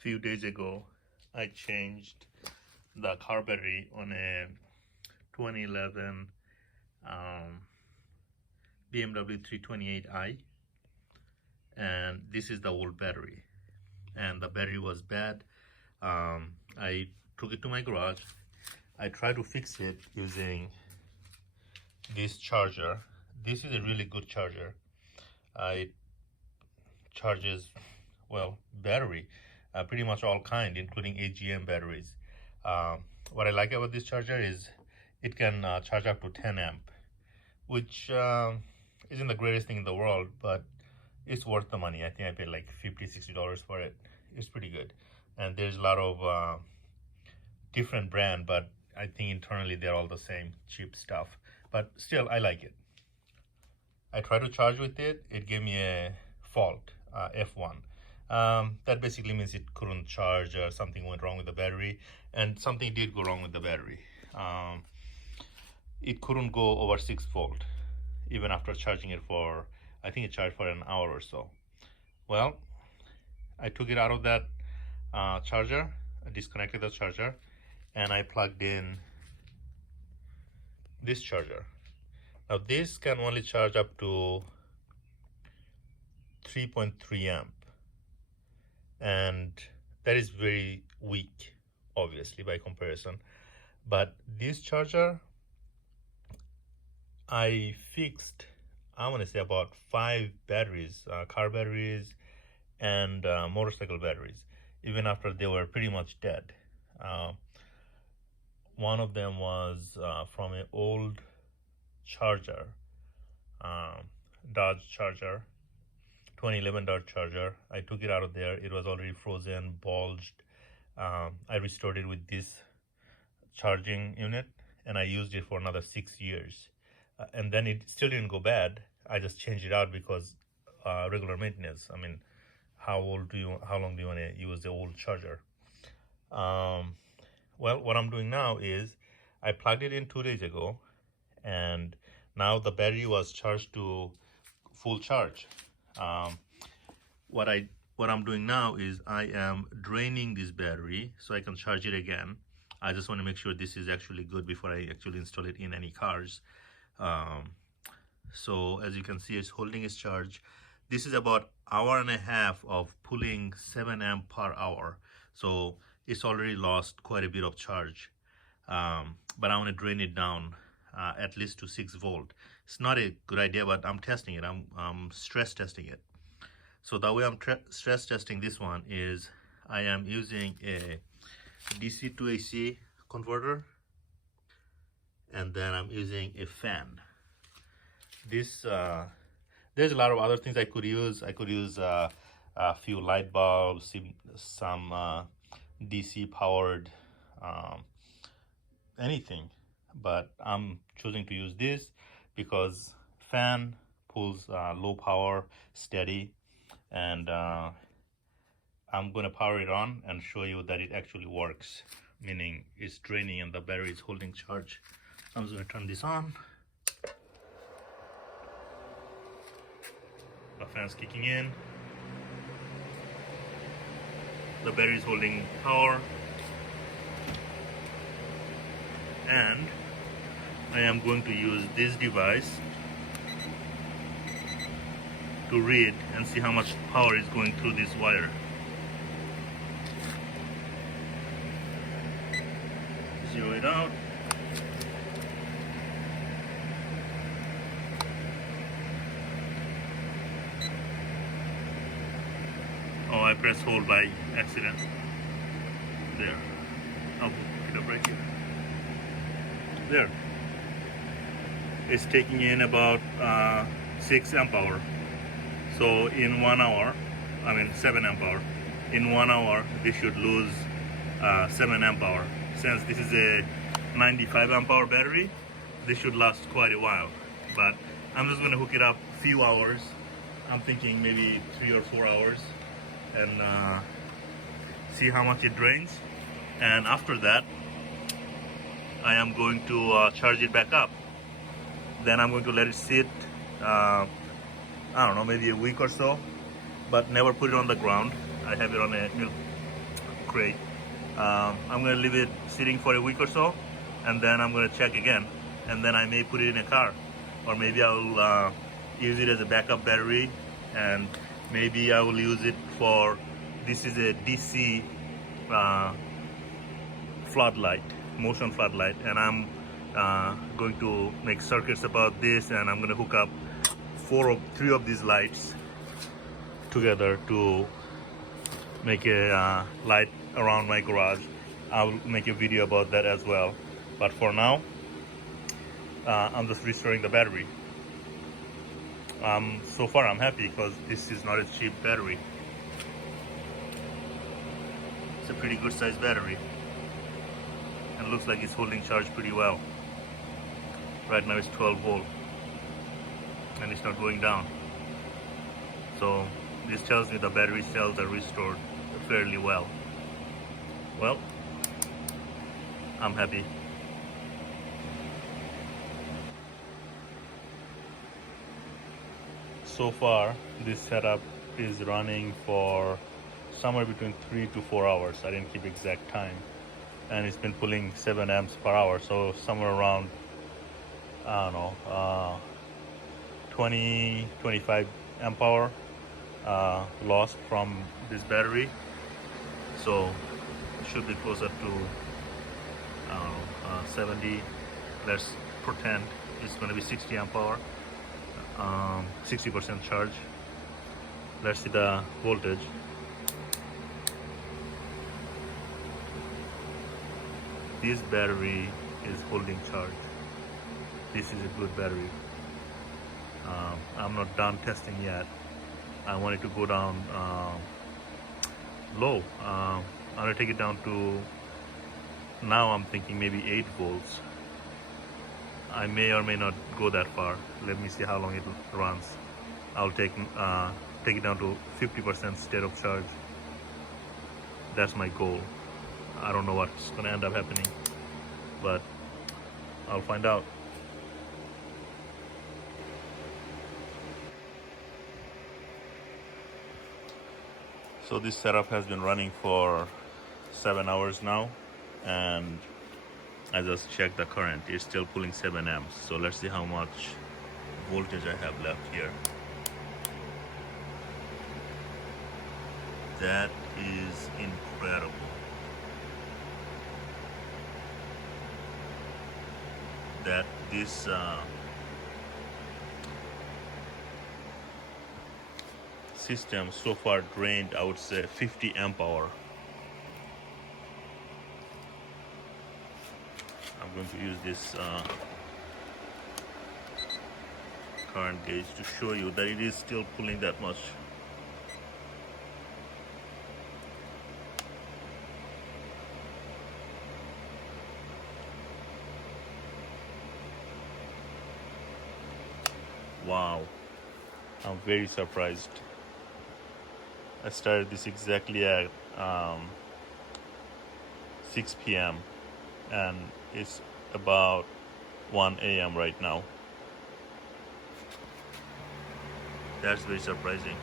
few days ago, I changed the car battery on a 2011 BMW 328i, and this is the old battery, and the battery was bad. I took it to my garage. I tried to fix it using this charger. This is a really good charger. It charges, well, battery, pretty much all kind, including AGM batteries. What I like about this charger is it can charge up to 10 amp, which isn't the greatest thing in the world, but it's worth the money. I think I paid like $50-$60 for it. It's pretty good. And there's a lot of different brand, but I think internally they're all the same cheap stuff. But still, I like it. I tried to charge with it. It gave me a fault, F1. That basically means it couldn't charge, or something went wrong with the battery, and something did go wrong with the battery. It couldn't go over 6 volt, even after charging it for, I think it charged for an hour or so. Well, I took it out of that charger, I disconnected the charger, and I plugged in this charger. Now this can only charge up to 3.3 amp, and that is very weak, obviously, by comparison. But this charger, I fixed, I want to say about 5 batteries, car batteries and motorcycle batteries, even after they were pretty much dead. One of them was from an old Charger, Dodge Charger, 2011 Dodge Charger. I took it out of there. It was already frozen, bulged. I restored it with this charging unit, and I used it for another 6 years. And then it still didn't go bad. I just changed it out because regular maintenance. I mean, how long do you want to use the old charger? Well, what I'm doing now is I plugged it in 2 days ago, and now the battery was charged to full charge. What I'm doing now is I am draining this battery so I can charge it again. I just want to make sure this is actually good before I actually install it in any cars. So as you can see, it's holding its charge. This is about hour and a half of pulling 7 amp per hour. So it's already lost quite a bit of charge. But I want to drain it down at least to 6 volt. It's not a good idea, but I'm testing it. I'm stress testing it. So the way I'm stress testing this one is I am using a DC to AC converter, and then I'm using a fan. This there's a lot of other things I could use. I could use a few light bulbs, some DC powered anything, but I'm choosing to use this because fan pulls low power, steady, and I'm going to power it on and show you that it actually works, meaning it's draining and the battery is holding charge. I'm just going to turn this on. The fan's kicking in. The battery is holding power. And I am going to use this device to read and see how much power is going through this wire. Zero it out. Oh, I pressed hold by accident. There. I'll pick it up right here. There. It's taking in about 6 amp hour. So in 1 hour, 7 amp hour. In 1 hour, this should lose 7 amp hour. Since this is a 95 amp hour battery, this should last quite a while. But I'm just going to hook it up a few hours. I'm thinking maybe 3 or 4 hours, and see how much it drains. And after that, I am going to charge it back up. Then I'm going to let it sit, I don't know, maybe a week or so, but never put it on the ground. I have it on a crate. I'm gonna leave it sitting for a week or so, and then I'm gonna check again, and then I may put it in a car, or maybe I'll use it as a backup battery, and maybe I will use it for, this is a DC floodlight, motion floodlight, and I'm going to make circuits about this, and I'm going to hook up three of these lights together to make a light around my garage. I'll make a video about that as well, but for now I'm just restoring the battery. So far I'm happy because this is not a cheap battery. It's a pretty good sized battery, and looks like it's holding charge pretty well. Right now it's 12 volt and it's not going down, so this tells me the battery cells are restored fairly well. Well, I'm happy. So far this setup is running for somewhere between 3 to 4 hours. I didn't keep exact time, and it's been pulling 7 amps per hour, so somewhere around, I don't know, 20-25 amp hour lost from this battery. So it should be closer to, I don't know, 70. Let's pretend it's going to be 60 amp hour, 60% charge. Let's see the voltage. This battery is holding charge. This is a good battery. I'm not done testing yet. I want it to go down low. I'm gonna take it down to, now I'm thinking maybe 8 volts. I may or may not go that far. Let me see how long it runs. I'll take it down to 50% state of charge. That's my goal. I don't know what's gonna end up happening, but I'll find out. So this setup has been running for 7 hours now, and I just checked the current. It's still pulling 7 amps. So let's see how much voltage I have left here. That is incredible. That this system so far drained, I would say, 50 amp hour. I'm going to use this current gauge to show you that it is still pulling that much. Wow, I'm very surprised. I started this exactly at 6 p.m. and it's about 1 a.m. right now. That's very surprising.